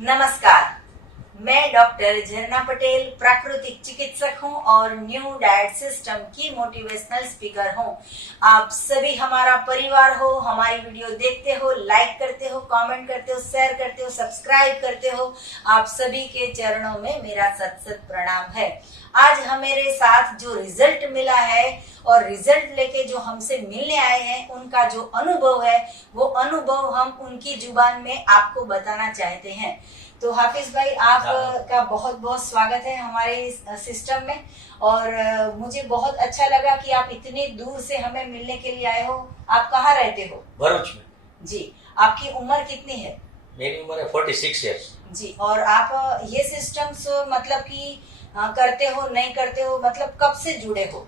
नमस्कार, मैं डॉक्टर झरना पटेल प्राकृतिक चिकित्सक हूं और न्यू डाइट सिस्टम की मोटिवेशनल स्पीकर हूं। आप सभी हमारा परिवार हो, हमारी वीडियो देखते हो, लाइक करते हो, कमेंट करते हो, शेयर करते हो, सब्सक्राइब करते हो। आप सभी के चरणों में मेरा सत सत प्रणाम है। आज हमारे साथ जो रिजल्ट मिला है और रिजल्ट लेके जो हमसे मिलने आए हैं, उनका जो अनुभव है वो अनुभव हम उनकी जुबान में आपको बताना चाहते हैं। तो हाफिज भाई, आपका बहुत बहुत स्वागत है हमारे इस सिस्टम में। और मुझे बहुत अच्छा लगा कि आप इतनी दूर से हमें मिलने के लिए आए हो। आप कहाँ रहते हो? भरूच में। जी, आपकी उम्र कितनी है? मेरी उम्र है 46 ईयर्स। जी, और आप ये सिस्टम्स मतलब कि करते हो, नहीं करते हो, मतलब कब से जुड़े हो?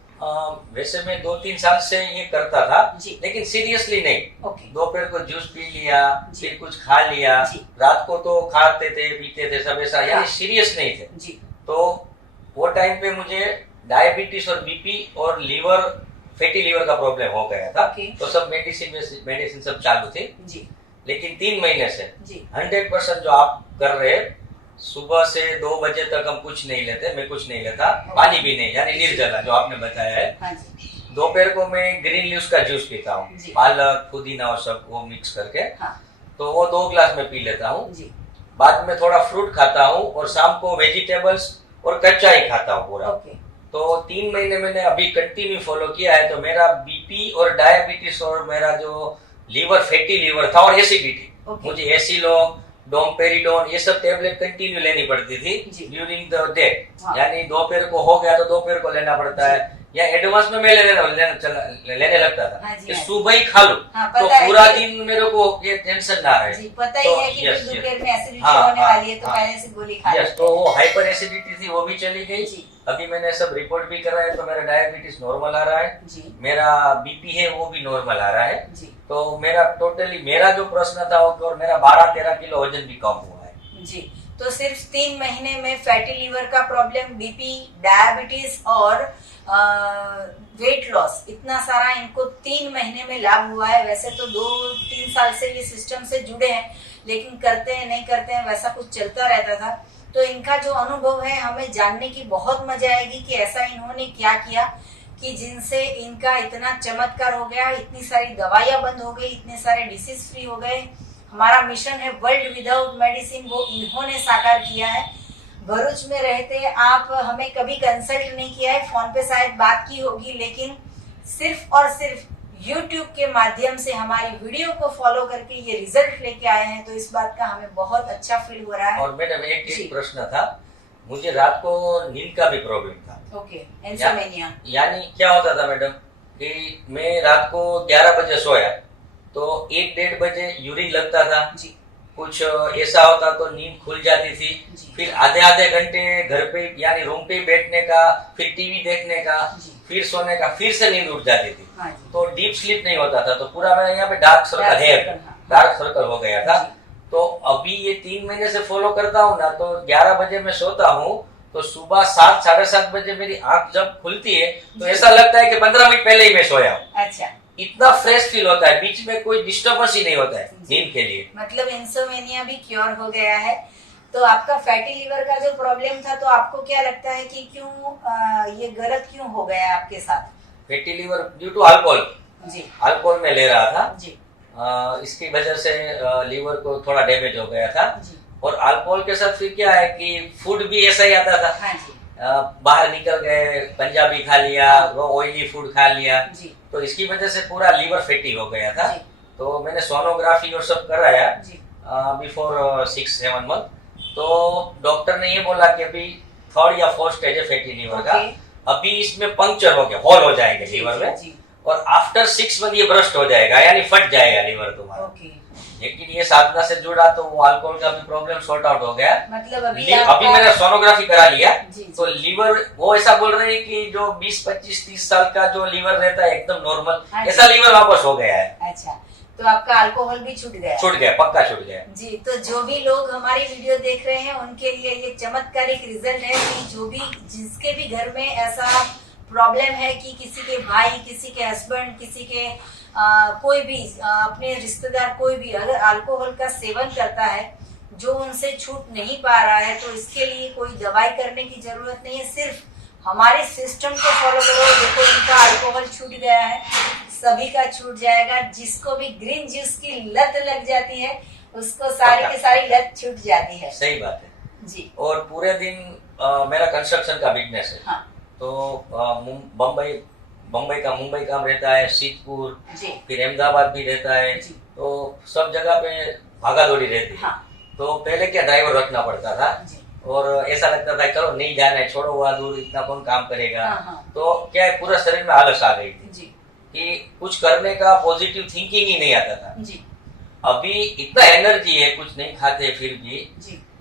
वैसे मैं 2-3 साल से ये करता था, लेकिन सीरियसली नहीं। ओके। दोपहर को जूस पी लिया, फिर कुछ खा लिया, रात को तो खाते थे पीते थे सब ऐसा, यानी सीरियस नहीं थे। जी। तो वो टाइम पे मुझे डायबिटीज और बीपी और लीवर, फैटी लीवर का प्रॉब्लम हो गया था। तो सब मेडिसिन सब चालू थी। जी। लेकिन 3 महीने से 100% जो आप कर रहे हैं, सुबह से 2 बजे तक हम कुछ नहीं लेते, मैं कुछ नहीं लेता, पानी भी नहीं, यानी निर्जला जो आपने बताया है। दोपहर को मैं ग्रीन लीव्स का जूस पीता हूँ, पालक, पुदीना और सब वो मिक्स करके। तो वो 2 ग्लास में पी लेता हूँ। बाद में थोड़ा फ्रूट खाता हूँ और शाम को वेजिटेबल्स और कच्चा ही खाता हूँ पूरा। तो 3 महीने मैंने अभी कंटिन्यू फॉलो किया है। तो मेरा बीपी और डायबिटीज और मेरा जो लीवर, फैटी लीवर था और एसिडिटी, मुझे एसिलो, डोमपेरिडोन ये सब टेबलेट कंटिन्यू लेनी पड़ती थी ड्यूरिंग द डे। यानी दोपहर को हो गया तो दोपहर को लेना पड़ता है, या एडवांस में मैं लेने लगता था कि सुबह ही खा लूं। तो पूरा दिन मेरे को ये टेंशन ना रहे। पता ही है कि दोपहर में एसिडिटी होने वाली है, तो पहले से गोली खा लेते हैं। तो वो हाइपर एसिडिटी थी, वो भी चली गई। अभी मैंने सब रिपोर्ट भी करा है, तो मेरा डायबिटीज नॉर्मल आ रहा है, मेरा बीपी है वो भी नॉर्मल आ रहा है। तो मेरा टोटली, मेरा जो प्रश्न था और मेरा 12-13 किलो वजन भी कम हुआ है। जी, तो सिर्फ 3 महीने में फैटी लीवर का प्रॉब्लम, बीपी, डायबिटीज और वेट लॉस, इतना सारा इनको 3 महीने में लाभ हुआ है। वैसे तो 2-3 साल से ये सिस्टम से जुड़े हैं, लेकिन करते हैं नहीं करते हैं वैसा कुछ चलता रहता था। तो इनका जो अनुभव है हमें जानने की बहुत मजा आएगी कि ऐसा इन्होंने क्या किया कि जिनसे इनका इतना चमत्कार हो गया, इतनी सारी दवाइयां बंद हो गई, इतने सारे डिसीज फ्री हो गए। हमारा मिशन है वर्ल्ड विदाउट मेडिसिन, वो इन्होंने साकार किया है। भरूच में रहते आप हमें कभी कंसल्ट नहीं किया है, फोन पे शायद बात की होगी, लेकिन सिर्फ और सिर्फ YouTube के माध्यम से हमारी वीडियो को फॉलो करके ये रिजल्ट लेके आए हैं। तो इस बात का हमें बहुत अच्छा फील हो रहा है। और मैडम एक प्रश्न था, मुझे रात को नींद का भी प्रॉब्लम था। Okay, insomnia. यानी क्या होता था मैडम कि मैं रात को 11 बजे सोया तो 1-1:30 बजे यूरिन लगता था। कुछ ऐसा होता तो नींद खुल जाती थी। फिर आधे घंटे घर पे यानी रूम पे बैठने का, फिर टीवी देखने का, फिर सोने का, फिर से नींद उठ जाती थी। तो डीप स्लीप नहीं होता था। तो पूरा मेरा यहाँ पे डार्क सर्कल हो गया था। तो अभी ये 3 महीने से फॉलो करता हूँ ना, तो 11 बजे मैं सोता हूँ तो सुबह 7-7:30 बजे मेरी आंख जब खुलती है तो ऐसा लगता है कि 15 मिनट पहले ही मैं सोया हूँ। अच्छा, इतना फ्रेश फील होता है, बीच में कोई डिस्टर्बेंस ही नहीं होता है नींद के लिए। मतलब इंसोम्निया भी क्योर हो गया है। तो आपका फैटी लीवर का जो प्रॉब्लम था, तो आपको क्या लगता है कि क्यों ये गलत क्यों हो गया आपके साथ? Fatty liver due to alcohol. Alcohol में ले रहा था, इसकी वजह से लीवर को थोड़ा डैमेज हो गया था। और अल्कोहल के साथ फिर क्या है कि फूड भी ऐसा ही आता था। बाहर निकल गए, पंजाबी खा लिया, वो ऑयली फूड खा लिया, तो इसकी वजह से पूरा लीवर फैटी हो गया था। तो मैंने सोनोग्राफी और सब कराया बिफोर 6-7 मंथ। तो डॉक्टर ने ये बोला कि अभी 3rd या 4th स्टेज है फैटी लीवर का। अभी इसमें पंक्चर हो गया, होल हो जाएंगे लीवर में, और आफ्टर 6 मंथ ये ब्रस्ट हो जाएगा, यानी फट जाएगा लीवर तुम्हारा। लेकिन ये साधना से जुड़ा तो वो अल्कोहल का भी प्रॉब्लम सॉर्ट आउट हो गया। मतलब अभी मैंने सोनोग्राफी करा लिया। तो लीवर वो ऐसा बोल रहे हैं कि जो 20-25-30 साल का जो लीवर रहता है एकदम नॉर्मल, ऐसा लीवर वापस हो गया है। अच्छा, तो आपका अल्कोहल भी छूट गया? पक्का छूट गया। जी, तो जो भी लोग हमारी वीडियो देख रहे हैं उनके लिए ये चमत्कारिक रिजल्ट है कि जो भी जिसके भी घर में ऐसा प्रॉब्लम है कि किसी के भाई, किसी के हस्बैंड, किसी के कोई भी अपने रिश्तेदार कोई भी अगर अल्कोहल का सेवन करता है जो उनसे छूट नहीं पा रहा है, तो इसके लिए कोई दवाई करने की जरूरत नहीं है, सिर्फ हमारे सिस्टम को फॉलो करो। देखो इनका अल्कोहल छूट गया है, सभी का छूट जाएगा। जिसको भी ग्रीन जूस की लत लग जाती है उसको सारी की सारी लत छूट जाती है। सही बात है जी। और पूरे दिन मेरा कंस्ट्रक्शन का बिजनेस है। हाँ। तो मुंबई काम रहता है, सीतपुर, फिर अहमदाबाद भी रहता है, तो सब जगह पे भागा दौड़ी रहती है। हाँ। तो पहले क्या ड्राइवर रखना पड़ता था और ऐसा लगता था चलो नहीं जाना है, छोड़ो वहाँ दूर, इतना कौन काम करेगा। हाँ। तो क्या है, पूरा शरीर में आलस आ गई थी जी। कि कुछ करने का पॉजिटिव थिंकिंग ही नहीं आता था। जी। अभी इतना एनर्जी है, कुछ नहीं खाते फिर भी,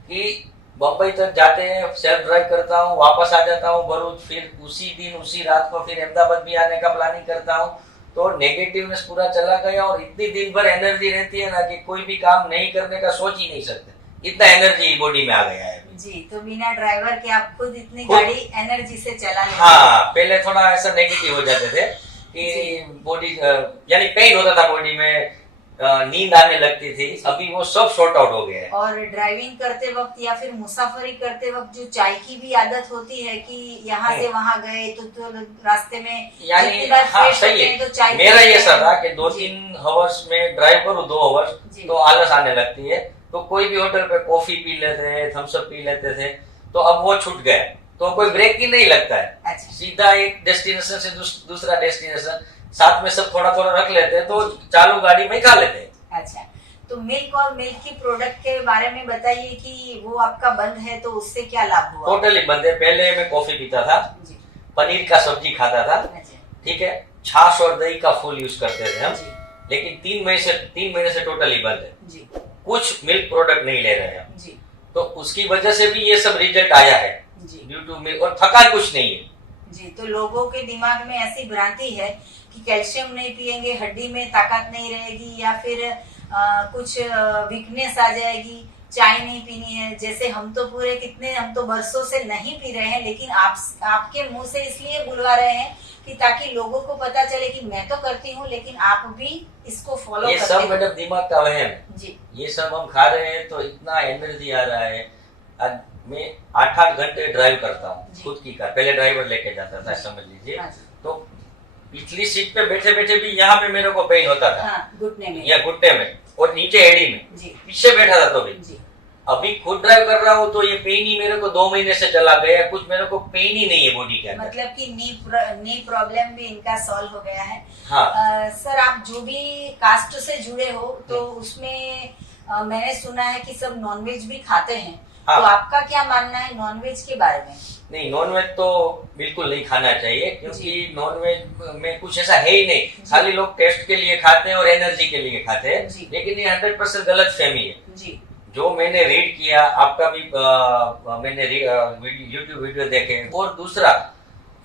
कि बम्बई तक जाते हैं, सेल्फ ड्राइव करता हूँ, वापस आ जाता हूँ भरूच, फिर उसी दिन उसी रात को फिर अहमदाबाद भी आने का प्लानिंग करता हूँ। तो नेगेटिवनेस पूरा चला गया और इतनी दिन भर एनर्जी रहती है ना कि कोई भी काम नहीं करने का सोच ही नहीं सकते, इतना एनर्जी बॉडी में आ गया है जी। तो बिना ड्राइवर के आप खुद इतनी गाड़ी एनर्जी से चला लेते? हाँ, पहले थोड़ा ऐसा नेगेटिव हो जाते थे कि बॉडी यानी पेन होता था बॉडी में, नींद आने लगती थी। अभी वो सब सॉर्ट आउट हो गया है। और ड्राइविंग करते वक्त या फिर मुसाफरी करते वक्त जो चाय की भी आदत होती है कि यहाँ से वहाँ गए तो रास्ते में यानी हाँ, सही है। तो चाय मेरा ये सब था कि 2-3 आवर्स में ड्राइव करूँ, 2 आवर्स तो आलस आने लगती है। तो कोई भी होटल पे कॉफी पी लेते हैं, थम्स अप पी लेते थे, तो अब वो छूट गया। तो कोई ब्रेक ही नहीं लगता है। अच्छा। सीधा एक डेस्टिनेशन से दूसरा डेस्टिनेशन, साथ में सब थोड़ा थोड़ा रख लेते हैं, तो चालू गाड़ी में खा लेते हैं। अच्छा, तो मिल्क और मिल्क की प्रोडक्ट के बारे में बताइए कि वो आपका बंद है तो उससे क्या लाभ हुआ? टोटली बंद है। पहले मैं कॉफी पीता था, पनीर का सब्जी खाता था, ठीक है, छाछ और दही का फुल यूज करते थे हम, लेकिन 3 महीने से टोटली बंद है। कुछ मिल्क प्रोडक्ट नहीं ले रहे हैं, तो उसकी वजह से भी ये सब रिजल्ट आया है ड्यू टू मिल्क। और थकान कुछ नहीं है जी। तो लोगों के दिमाग में ऐसी भ्रांति है कि कैल्शियम नहीं पिएंगे हड्डी में ताकत नहीं रहेगी, या फिर कुछ वीकनेस आ जाएगी, चाय नहीं पीनी है। जैसे हम तो बरसों से नहीं पी रहे हैं, लेकिन आपके मुंह से इसलिए बुलवा रहे हैं कि ताकि लोगों को पता चले कि मैं तो करती हूँ, लेकिन आप भी इसको फॉलो करते हैं। ये सब मैडम दिमाग का वहम है जी। ये सब हम खा रहे हैं तो इतना एनर्जी आ रहा है। आज मैं 8-8 घंटे ड्राइव करता हूँ खुद की कार, पहले ड्राइवर लेके जाता था, समझ लीजिए। तो पिछली सीट पे बैठे बैठे भी यहाँ पे मेरे को पेन होता था, घुटने में या घुटने में और नीचे एड़ी में, पीछे बैठा था तो भी। अभी खुद ड्राइव कर रहा हूँ तो ये पेन ही मेरे को 2 महीने से चला गया, कुछ मेरे को पेन ही नहीं है बॉडी के अंदर। मतलब कि नी प्रॉब्लम भी इनका सॉल्व हो गया है। हाँ। सर, आप जो भी कास्ट से जुड़े हो तो उसमें मैंने सुना है कि सब नॉनवेज भी खाते हैं। हाँ। तो आपका क्या मानना है नॉनवेज के बारे में? नहीं, नॉनवेज तो बिल्कुल नहीं खाना चाहिए, क्योंकि नॉनवेज में कुछ ऐसा है ही नहीं। खाली लोग टेस्ट के लिए खाते हैं और एनर्जी के लिए खाते हैं, लेकिन ये 100% गलत फहमी है। जो मैंने रीड किया, आपका भी मैंने यूट्यूब वीडियो देखे, और दूसरा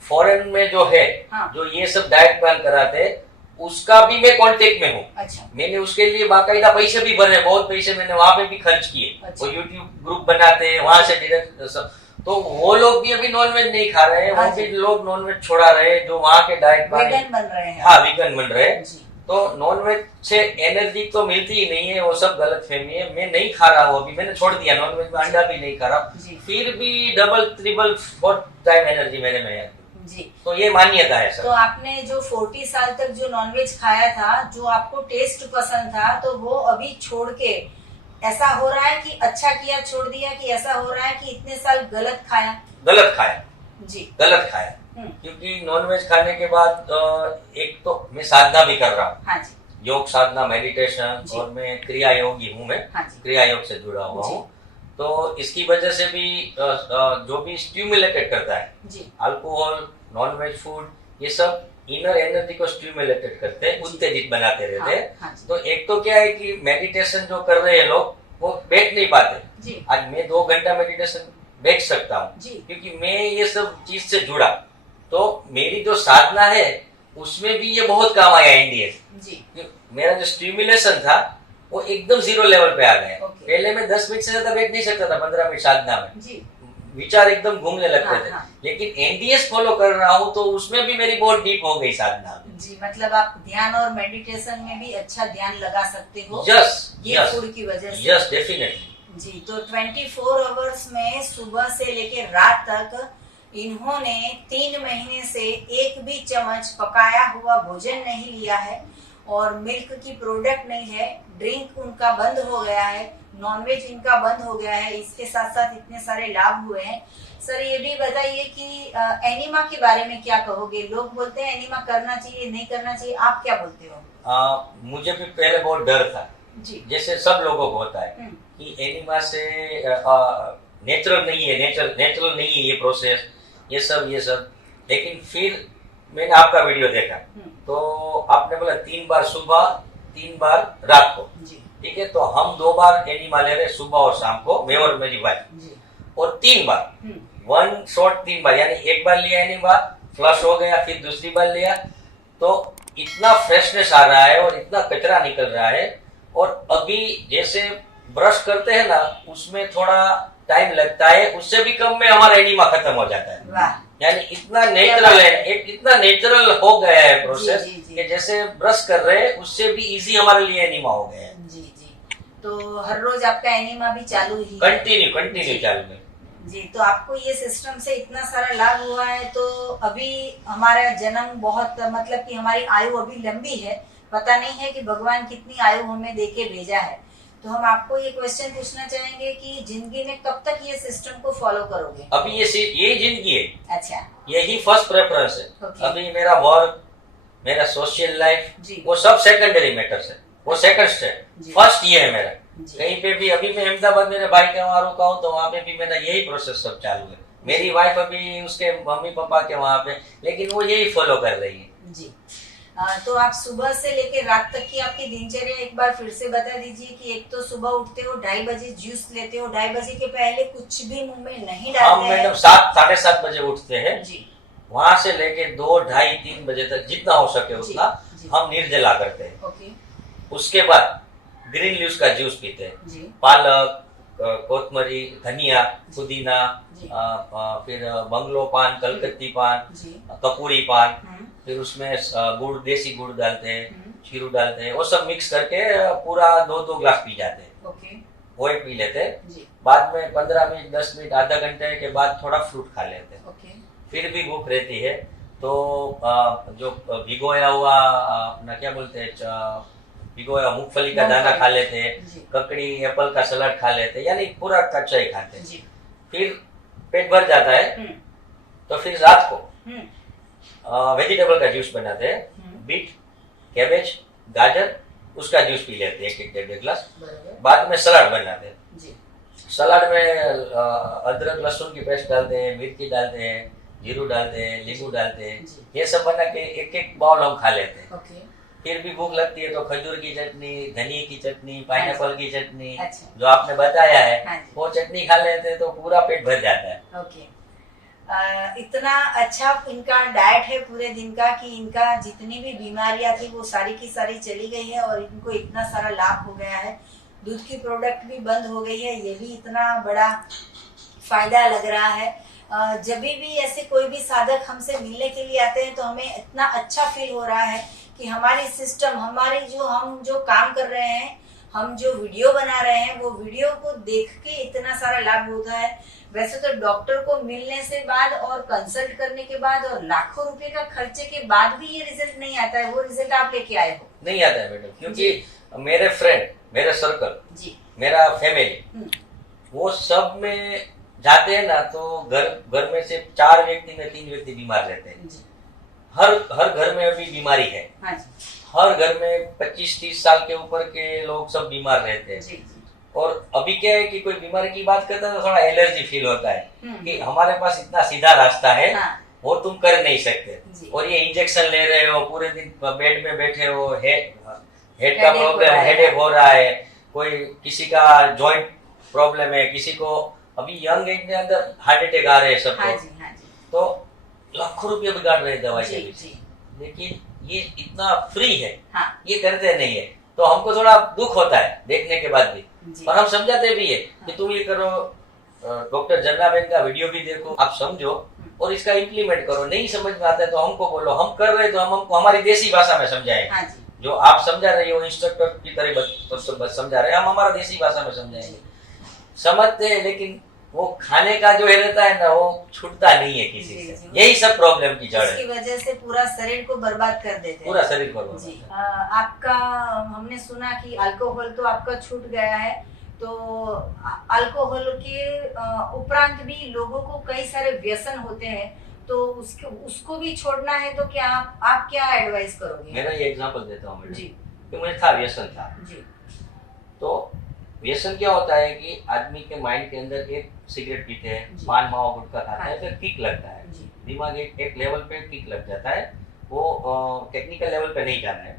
फॉरेन में जो है, जो ये सब डाइट प्लान कराते हैं, उसका भी मैं कांटेक्ट में हूँ। अच्छा। मैंने उसके लिए बाकायदा पैसे भी भरे, बहुत पैसे मैंने वहां पे भी खर्च किए। वो यूट्यूब ग्रुप बनाते हैं, वहां से डायरेक्ट सब, तो वो लोग भी अभी नॉनवेज नहीं खा रहे हैं। वो भी लोग नॉनवेज छोड़ा रहे हैं जो वहाँ के डाइट वीगन बन रहे हैं। हाँ, वीगन बन रहे हैं। तो नॉनवेज से एनर्जी तो मिलती ही नहीं है, वो सब गलत फहमी है। मैं नहीं खा रहा हूँ, अभी मैंने छोड़ दिया नॉनवेज में, अंडा भी नहीं खा रहा, फिर भी 2-3 टाइम एनर्जी मेरे में है जी। तो ये मान्यता है सर। तो आपने जो 40 साल तक जो नॉनवेज खाया था, जो आपको टेस्ट पसंद था, तो वो अभी छोड़ के ऐसा हो रहा है कि अच्छा किया छोड़ दिया, कि ऐसा हो रहा है कि इतने साल गलत खाया जी? गलत खाया, क्योंकि नॉनवेज खाने के बाद एक तो मैं साधना भी कर रहा हूँ। हाँ जी। योग साधना, मेडिटेशन, और मैं क्रिया योगी हूँ। मैं क्रिया योग से जुड़ा हुआ हूँ, तो इसकी वजह से भी जो भी स्टिमुलेटेड करता है, अल्कोहल, नॉनवेज फूड, ये सब इनर एनर्जी को स्टिमुलेटेड करते हैं, उत्तेजित बनाते रहते हैं। तो एक तो क्या है कि मेडिटेशन जो कर रहे हैं लोग, वो बैठ नहीं पाते। आज मैं 2 घंटा मेडिटेशन बैठ सकता हूँ, क्योंकि मैं ये सब चीज से जुड़ा। तो मेरी जो साधना है उसमें भी ये बहुत काम आया इंडिया। मेरा जो स्टिमुलेशन था वो एकदम 0 लेवल पे आ गया। पहले मैं 10 मिनट से ज्यादा बैठ नहीं सकता था, 15 मिनट साधना में विचार एकदम घूमने लगते थे। लेकिन एनडीएस फॉलो कर रहा हूँ तो उसमें भी मेरी बहुत डीप हो गई साधना जी। मतलब आप ध्यान और मेडिटेशन में भी अच्छा ध्यान लगा सकते हो। यस, ये फूड की वजह से। यस, डेफिनेटली जी। तो 24 आवर्स में सुबह से लेके रात तक इन्होंने 3 महीने से एक भी चम्मच पकाया हुआ भोजन नहीं लिया है और मिल्क की प्रोडक्ट नहीं है, ड्रिंक उनका बंद हो गया है, नॉनवेज इनका बंद हो गया है। इसके साथ साथ इतने सारे लाभ हुए हैं। सर ये भी बताइए कि एनीमा के बारे में क्या कहोगे? लोग बोलते हैं एनीमा करना चाहिए, नहीं करना चाहिए, आप क्या बोलते हो? मुझे भी पहले बहुत डर था जी। जैसे सब लोगों को होता है कि एनीमा से नेचुरल नहीं है, नेचुरल नहीं है ये प्रोसेस, ये सब। लेकिन फिर मैंने आपका वीडियो देखा तो आपने बोला 3 बार सुबह 3 बार रात को, ठीक है। तो हम 2 बार एनीमा ले रहे, सुबह और शाम को, मैं और मेरी वाइफ, और 3 बार 1 शॉट 3 बार, यानी एक बार लिया एनीमा, फ्लश हो गया, फिर दूसरी बार लिया, तो इतना फ्रेशनेस आ रहा है और इतना कचरा निकल रहा है। और अभी जैसे ब्रश करते हैं ना, उसमें थोड़ा टाइम लगता है, उससे भी कम में हमारा एनीमा खत्म हो जाता है। यानी इतना नेचुरल है, इतना नेचुरल हो गया है प्रोसेस कि जैसे ब्रश कर रहे हैं उससे भी इजी हमारे लिए एनीमा हो गया है। जी जी। तो हर रोज आपका एनीमा भी चालू ही कंटिन्यू चालू है जी। तो आपको ये सिस्टम से इतना सारा लाभ हुआ है, तो अभी हमारा जन्म बहुत, मतलब कि हमारी आयु अभी लंबी है, पता नहीं है कि भगवान कितनी आयु हमें देके भेजा है। तो हम आपको ये क्वेश्चन पूछना चाहेंगे कि जिंदगी में कब तक ये सिस्टम को फॉलो करोगे? अभी यही जिंदगी है। अच्छा। यही फर्स्ट प्रेफरेंस है। अभी मेरा वर्क, मेरा सोशल लाइफ, वो सब सेकेंडरी मैटर्स है, वो सेकंड स्टेप। फर्स्ट ये है मेरा। कहीं पे भी, अभी मैं अहमदाबाद मेरे भाई के वहाँ रुका हूँ तो वहाँ पे भी मेरा यही प्रोसेस सब चालू है। मेरी वाइफ अभी उसके मम्मी पापा के वहाँ पे, लेकिन वो यही फॉलो कर रही है जी। तो आप सुबह से लेकर रात तक की आपकी दिनचर्या एक बार फिर से बता दीजिए कि एक तो सुबह उठते हो 2:30 बजे जूस लेते हो, 2:30 बजे के पहले कुछ भी मुंह में नहीं डालते? हम मैडम 7 साढ़े 7 बजे उठते हैं जी। वहाँ से लेके 2, 2:30, 3 बजे तक जितना हो सके उतना हम निर्जला करते हैं। ओके। उसके बाद ग्रीन लीव्स का जूस पीते हैं जी। पालक, कोतमरी, धनिया, पुदीना, फिर बंगलो पान, कलकत्ती पान, कपूरी पान, फिर उसमें गुड़, देसी गुड़ डालते हैं, खीरू डालते हैं, वो सब मिक्स करके पूरा 2-2 ग्लास पी जाते हैं। ओके। वो पी लेते हैं। बाद में 15 मिनट, 10 मिनट, आधा घंटे के बाद थोड़ा फ्रूट खा लेते हैं। ओके। फिर भी भूख रहती है तो जो भिगोया हुआ अपना क्या बोलते हैं, भिगोया मूंगफली का दाना खा लेते हैं, ककड़ी, एप्पल का सलाद खा लेते हैं, यानी पूरा कच्चा ही खाते हैं। फिर पेट भर जाता है तो फिर रात को वेजिटेबल का जूस बनाते हैं, बीट, कैबेज, गाजर, उसका जूस पी लेते हैं 1-1 ग्लास। बाद में सलाद बनाते हैं। सलाद में अदरक लहसुन की पेस्ट डालते हैं, मिर्ची डालते हैं, जीरू डालते हैं, नींबू डालते हैं, ये सब बना के 1-1 बाउल हम खा लेते हैं। फिर भी भूख लगती है तो खजूर की चटनी, धनिया की चटनी, पाइनएप्पल की चटनी, जो आपने बताया है, वो चटनी खा लेते हैं तो पूरा पेट भर जाता है। ओके। इतना अच्छा इनका डाइट है पूरे दिन का कि इनका जितनी भी बीमारियां थी वो सारी की सारी चली गई है और इनको इतना सारा लाभ हो गया है। दूध की प्रोडक्ट भी बंद हो गई है, ये भी इतना बड़ा फायदा लग रहा है। जब भी ऐसे कोई भी साधक हमसे मिलने के लिए आते हैं तो हमें इतना अच्छा फील हो रहा है कि हमारी सिस्टम, हमारी हम जो काम कर रहे हैं, हम जो वीडियो बना रहे हैं, वो वीडियो को देख के इतना सारा लाभ होता है। वैसे तो डॉक्टर को मिलने से बाद और कंसल्ट करने के बाद और लाखों रुपए का खर्चे के बाद भी ये रिजल्ट नहीं आता है, वो रिजल्ट आप लेके आए हो? नहीं आता है मैडम, क्योंकि मेरे फ्रेंड, मेरे सर्कल, मेरा फैमिली, वो सब में जाते हैं ना तो घर में से 4 व्यक्ति में 3 व्यक्ति बीमार रहते हैं। हर घर में अभी बीमारी है। हर घर में 25-30 साल के ऊपर के लोग सब बीमार रहते हैं। और अभी क्या है कि कोई बीमारी की बात करता है तो थोड़ा एलर्जी फील होता है कि हमारे पास इतना सीधा रास्ता है, वो तुम कर नहीं सकते। और ये इंजेक्शन ले रहे हो, पूरे दिन बेड में बैठे हो, हेड का प्रॉब्लम, हेडेक हो रहा है, कोई किसी का जॉइंट प्रॉब्लम है, किसी को अभी यंग एज में अंदर हार्ट अटैक आ रहे हैं सबको। तो लाखों रुपये बिगाड़ रहे हैं दवाई के पीछे, लेकिन ये इतना फ्री है, ये करते नहीं है। तो हमको थोड़ा दुख होता है देखने के बाद भी, और हम समझाते भी है कि तुम ये करो, डॉक्टर जन्नाबेन का वीडियो भी देखो, आप समझो और इसका इम्प्लीमेंट करो। नहीं समझ में आता है तो हमको बोलो, हम कर रहे तो हम हमको हमारी देसी भाषा में समझाएंगे। जो आप समझा रहे हो इंस्ट्रक्टर की तरह समझा रहे हैं, हम हमारा देसी भाषा में समझाएंगे। समझते हैं, लेकिन वो खाने का जो है रहता है ना, वो छूटता नहीं है किसी जी, से। जी। यही सब प्रॉब्लम की जड़ इसकी है, वजह से पूरा शरीर को बर्बाद कर देते हैं। पूरा शरीर को बर्बाद जी। करता है। आपका हमने सुना कि अल्कोहल तो आपका छूट गया है, तो अल्कोहल के उपरांत भी लोगों को कई सारे व्यसन होते हैं, तो उसको भी छोड़ना है तो क्या आप क्या एडवाइस करोगे? मेरा ये एग्जांपल देता हूँ जी कि मुझे था, व्यसन था। जी तो व्यसन क्या होता है कि आदमी के माइंड के अंदर एक सिगरेट पीते हैं, जी। पान मावा गुटखा खाता है, हाँ। फिर किक लगता है, जी। दिमाग एक लेवल पे किक लग जाता है, वो टेक्निकल लेवल पे नहीं जाना है।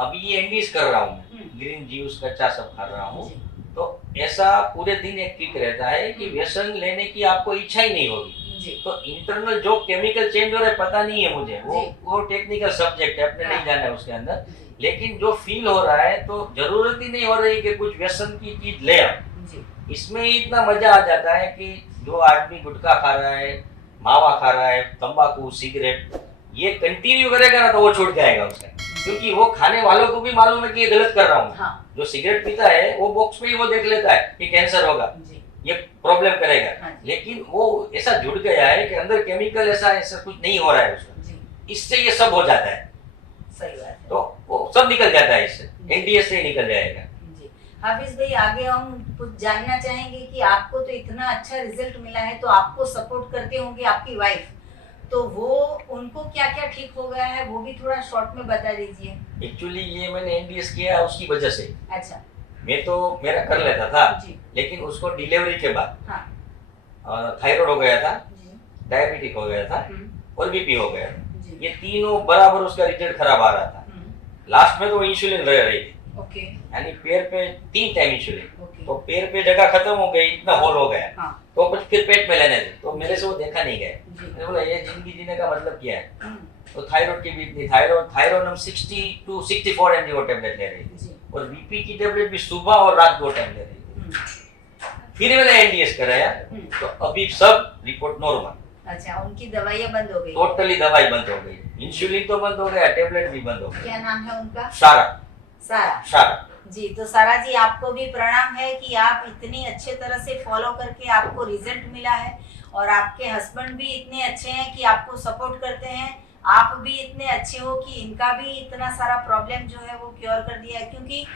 अभी ये एंडीज कर रहा हूँ मैं, ग्रीन जूस कच्चा सब खा रहा हूँ, तो ऐसा पूरे दिन एक किक रहता है कि व्यसन लेने की आपको इच्छा ही नहीं होगी। तो इंटरनल जो केमिकल चेंज हो रहा है पता नहीं है मुझे, वो टेक्निकल सब्जेक्ट है, अपने नहीं जाना है उसके अंदर, लेकिन जो फील हो रहा है तो जरूरत ही नहीं हो रही कि कुछ व्यसन की चीज ले आओ। इसमें ही इतना मजा आ जाता है कि जो आदमी गुटखा खा रहा है, मावा खा रहा है, तंबाकू, सिगरेट, ये कंटिन्यू करेगा ना तो वो छूट जाएगा उसका, क्योंकि वो खाने वालों को भी मालूम है कि ये गलत कर रहा हूँ। हाँ। जो सिगरेट पीता है वो बॉक्स में ही वो देख लेता है कि कैंसर होगा, ये प्रॉब्लम करेगा। हाँ। लेकिन वो ऐसा जुड़ गया है कि अंदर केमिकल ऐसा कुछ नहीं हो रहा है उसका, इससे ये सब हो जाता है। सही बात है। तो वो सब निकल जाता है, इससे एनडीएस से ही निकल जाएगा। जी हाफिज भाई, आगे हम कुछ जानना चाहेंगे कि आपको तो इतना अच्छा रिजल्ट मिला है, तो आपको सपोर्ट करते होंगे आपकी वाइफ, तो वो उनको क्या क्या ठीक हो गया है वो भी थोड़ा शॉर्ट में बता दीजिए। एक्चुअली ये मैंने एनडीएस किया उसकी वजह से। अच्छा। मैं तो मेरा कर लेता था जी। लेकिन उसको डिलीवरी के बाद हाँ। थायराइड हो गया था, डायबिटिक हो गया था और बीपी हो गया था। ये तीनों बराबर उसका रिजल्ट खराब आ रहा था। लास्ट में तो इंसुलिन रह रही थी, ओके, यानी पैर पे 3 टाइम इंसुलिन। ओके। तो पैर पे जगह खत्म हो गई, इतना होल हो गया। हाँ। तो कुछ फिर पेट में लेने थे, तो मेरे से वो देखा नहीं गया। मैंने बोला ये जिंदगी जीने का मतलब क्या है। तो थायराइड की भी थी, थायराइड हम 60 to 64 mg वो टेबलेट ले रही थी, और बीपी की टेबलेट भी सुबह और रात 2 टाइम ले रही थी। फिर मैंने एनडीएस कराया, तो अभी सब रिपोर्ट नॉर्मल। अच्छा, उनकी दवाइयाँ बंद हो गई? टोटली दवाई बंद हो गई, इंसुलिन तो बंद हो गया, टेबलेट भी बंद हो गया। क्या नाम है उनका? सारा जी। तो सारा जी, आपको भी प्रणाम है कि आप इतनी अच्छे तरह से फॉलो करके आपको रिजल्ट मिला है, और आपके हस्बैंड भी इतने अच्छे हैं कि आपको सपोर्ट करते हैं। आप भी इतने अच्छे हो कि इनका भी इतना सारा प्रॉब्लम जो है वो क्योर कर दिया है। क्योंकि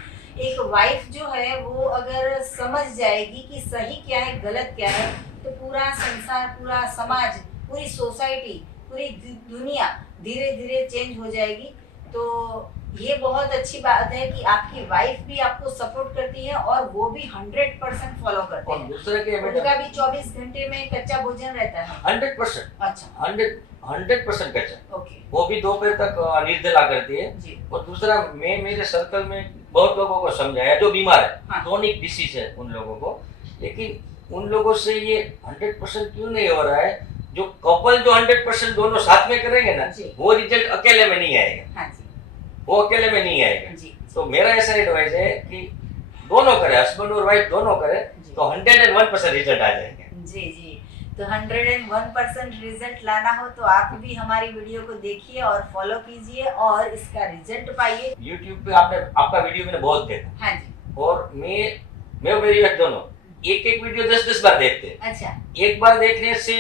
एक वाइफ जो है वो अगर समझ जाएगी कि सही क्या है गलत क्या है, तो पूरा संसार, पूरा समाज, पूरी सोसाइटी, पूरी दुनिया धीरे धीरे चेंज हो जाएगी। तो ये बहुत अच्छी बात है कि आपकी वाइफ भी आपको सपोर्ट करती है, और वो भी 100% फॉलो करते हैं। दूसरे के उनका भी 24 घंटे में कच्चा भोजन रहता है? 100%। अच्छा, 100% कच्चा। ओके। वो भी दोपहर तक निर्जला करती है जी। और दूसरा, मैं मेरे सर्कल में बहुत लोगों को समझाया जो बीमार है, हाँ। क्रोनिक डिसीज है उन लोगों को, लेकिन उन लोगों से ये 100% क्यों नहीं हो रहा है। जो कपल जो 100% दोनों साथ में करेंगे ना, वो रिजल्ट अकेले में नहीं आएगा। हाँ जी। वो अकेले में नहीं आएगा जी। तो मेरा ऐसा एडवाइस है कि दोनों करे, हस्बैंड और वाइफ दोनों करे, तो 101% रिजल्ट आ जाएगा। जी जी। तो 101% रिजल्ट लाना हो तो आप भी हमारी वीडियो को देखिए और फॉलो कीजिए और इसका रिजल्ट पाइए। YouTube पे आपका वीडियो मैंने बहुत देखा। हाँ जी। और मैं और मेरी वाइफ दोनों एक वीडियो 10 बार देखते हैं। अच्छा। एक बार देखने से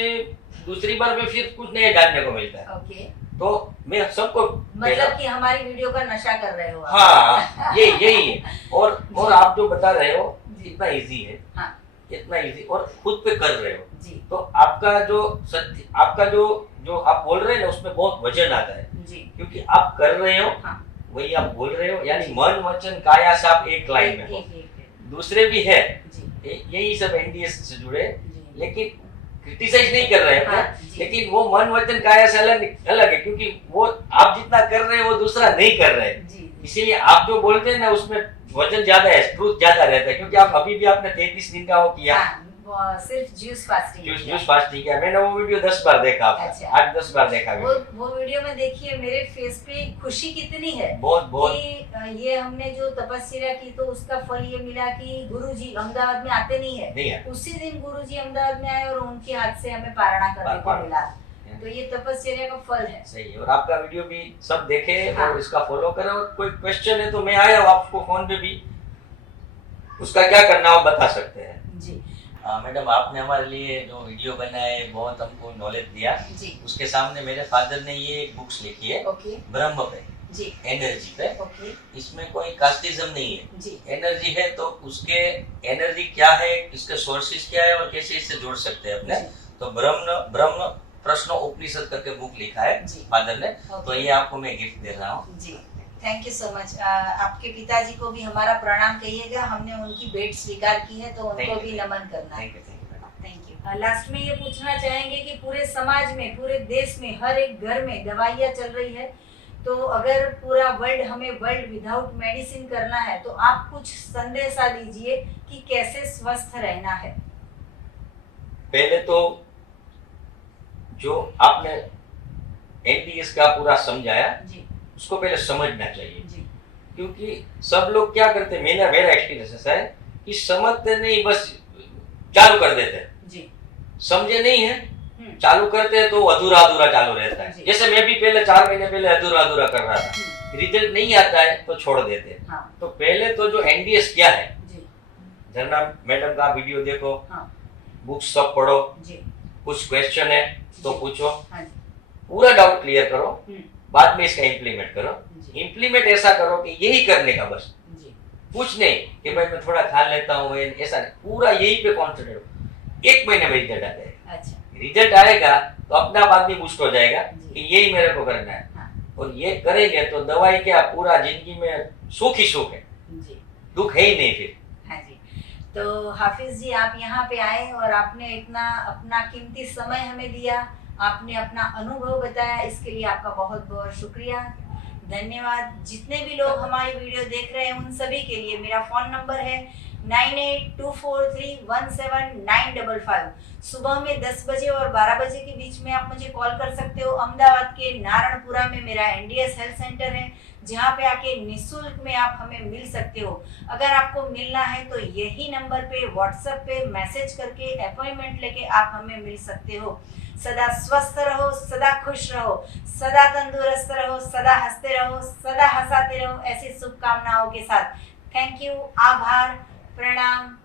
दूसरी बार में फिर कुछ नया जानने को मिलता है। ओके। तो मैं सबको मतलब कि हमारी वीडियो का नशा कर रहे हो आप। हाँ, यही है। और आप जो बता रहे हो इतना इजी है। हाँ। इतना इजी, और खुद पे कर रहे हो जी। तो आपका जो सत्य, आपका जो आप बोल रहे हैं ना, उसमें बहुत वजन आता है जी, क्योंकि आप कर रहे हो। हाँ। वही आप बोल रहे हो, यानी मन वचन काया से आप एक लाइन में हो। दूसरे भी है, यही सब एनडीएस से जुड़े, लेकिन क्रिटिसाइज नहीं कर रहे हैं। हाँ, लेकिन वो मन वचन काया से अलग है, क्योंकि वो आप जितना कर रहे हैं वो दूसरा नहीं कर रहे हैं। इसीलिए आप जो बोलते हैं ना, उसमें वजन ज्यादा है, ट्रूथ ज्यादा रहता है, क्योंकि आप अभी भी आपने 33 दिन का वो किया। हाँ, सिर्फ जूस फास्टिंग किया। मैंने वो वीडियो 10 बार देखा। अच्छा। 8-10 बार देखा वो वीडियो में देखिए, मेरे फेस पे खुशी कितनी है। बहुत ये हमने जो तपस्या की तो उसका फल ये मिला कि गुरुजी अहमदाबाद में आते नहीं है। उसी दिन गुरुजी अहमदाबाद में आए और उनके हाथ से हमें पारणा करने को मिला। तो ये तपस्या का फल है। सही है। और आपका वीडियो भी सब देखे। हाँ। और इसका फॉलो करें, और कोई क्वेश्चन है तो मैं आया हूँ, आपको फोन पे भी उसका क्या करना हो बता सकते हैं। जी मैडम आपने हमारे लिए जो वीडियो बनाए बहुत हमको नॉलेज दिया। जी उसके सामने मेरे फादर ने ये बुक्स लिखी है ओके ब्रह्म पे, जी एनर्जी पे। ओके इसमें कोई कास्टिज्म नहीं है। जी एनर्जी है तो उसके एनर्जी क्या है, इसके सोर्सेज क्या है और कैसे इससे जोड़ सकते हैं अपने। तो ब्रह्म ब्रह्म प्रश्न उपनिषद करके बुक लिखा है जी फादर ने। ओके। तो ये आपको मैं गिफ्ट दे रहा हूँ। जी थैंक यू सो मच। आपके पिताजी को भी हमारा प्रणाम कहिएगा, हमने उनकी भेंट स्वीकार की है तो उनको भी नमन करना है। Thank you. लास्ट में ये पूछना चाहेंगे कि पूरे समाज में, पूरे देश में, हर एक घर में दवाइयाँ चल रही है, तो अगर पूरा वर्ल्ड हमें वर्ल्ड विदाउट मेडिसिन करना है तो आप कुछ संदेशा दीजिए कि कैसे स्वस्थ रहना है। पहले तो जो आपने एनडीएस का पूरा समझाया जी उसको पहले समझना चाहिए। जी क्योंकि सब लोग क्या करते हैं, मेरा एक्सपीरियंस ऐसा है कि समझते नहीं, बस चालू कर देते हैं। जी समझे नहीं है, चालू करते हैं तो अधूरा अधूरा चालू रहता है। जैसे मैं भी पहले 4 महीने पहले अधूरा अधूरा कर रहा था, रिजल्ट नहीं आता है तो छोड़ देते हैं। हाँ तो पहले तो जो एनडीएस क्या है, जी झरना मैडम का वीडियो देखो, हाँ बुक्स सब पढ़ो, जी कुछ क्वेश्चन है तो जी। पूछो, हाँ जी पूरा डाउट क्लियर करो, हम्म, बाद में इसका इम्प्लीमेंट करो। जी इम्प्लीमेंट ऐसा करो कि यही करने का बस, जी कुछ नहीं कि भाई मैं थोड़ा खा लेता हूँ, ऐसा नहीं, पूरा यही पे कॉन्सेंट्रेट हो। 1 महीने में रिजल्ट आता है। अच्छा रिजल्ट आएगा तो अपना आप आदमी बूस्ट हो जाएगा जी। कि यही मेरे को करना है। हाँ और ये करेंगे तो दवाई क्या, पूरा जिंदगी में सुख ही सुख है, जी दुख है ही नहीं फिर। हाँ जी। तो हाफिज जी आप यहाँ पे आए और आपने इतना अपना कीमती समय हमें दिया, आपने अपना अनुभव बताया, इसके लिए आपका बहुत बहुत शुक्रिया, धन्यवाद। जितने भी लोग हमारी वीडियो देख रहे हैं उन सभी के लिए मेरा फ़ोन नंबर है 9824317955। सुबह में 10 बजे और 12 बजे के बीच में आप मुझे कॉल कर सकते हो। अहमदाबाद के नारणपुरा में मेरा एनडीएस हेल्थ सेंटर है, जहाँ पे आके निःशुल्क में आप हमें मिल सकते हो। अगर आपको मिलना है तो यही नंबर पे व्हाट्सएप पे मैसेज करके अपॉइंटमेंट लेके आप हमें मिल सकते हो। सदा स्वस्थ रहो, सदा खुश रहो, सदा तंदुरुस्त रहो, सदा हंसते रहो, सदा हंसाते रहो, ऐसी शुभकामनाओं के साथ। थैंक यू, आभार, प्रणाम।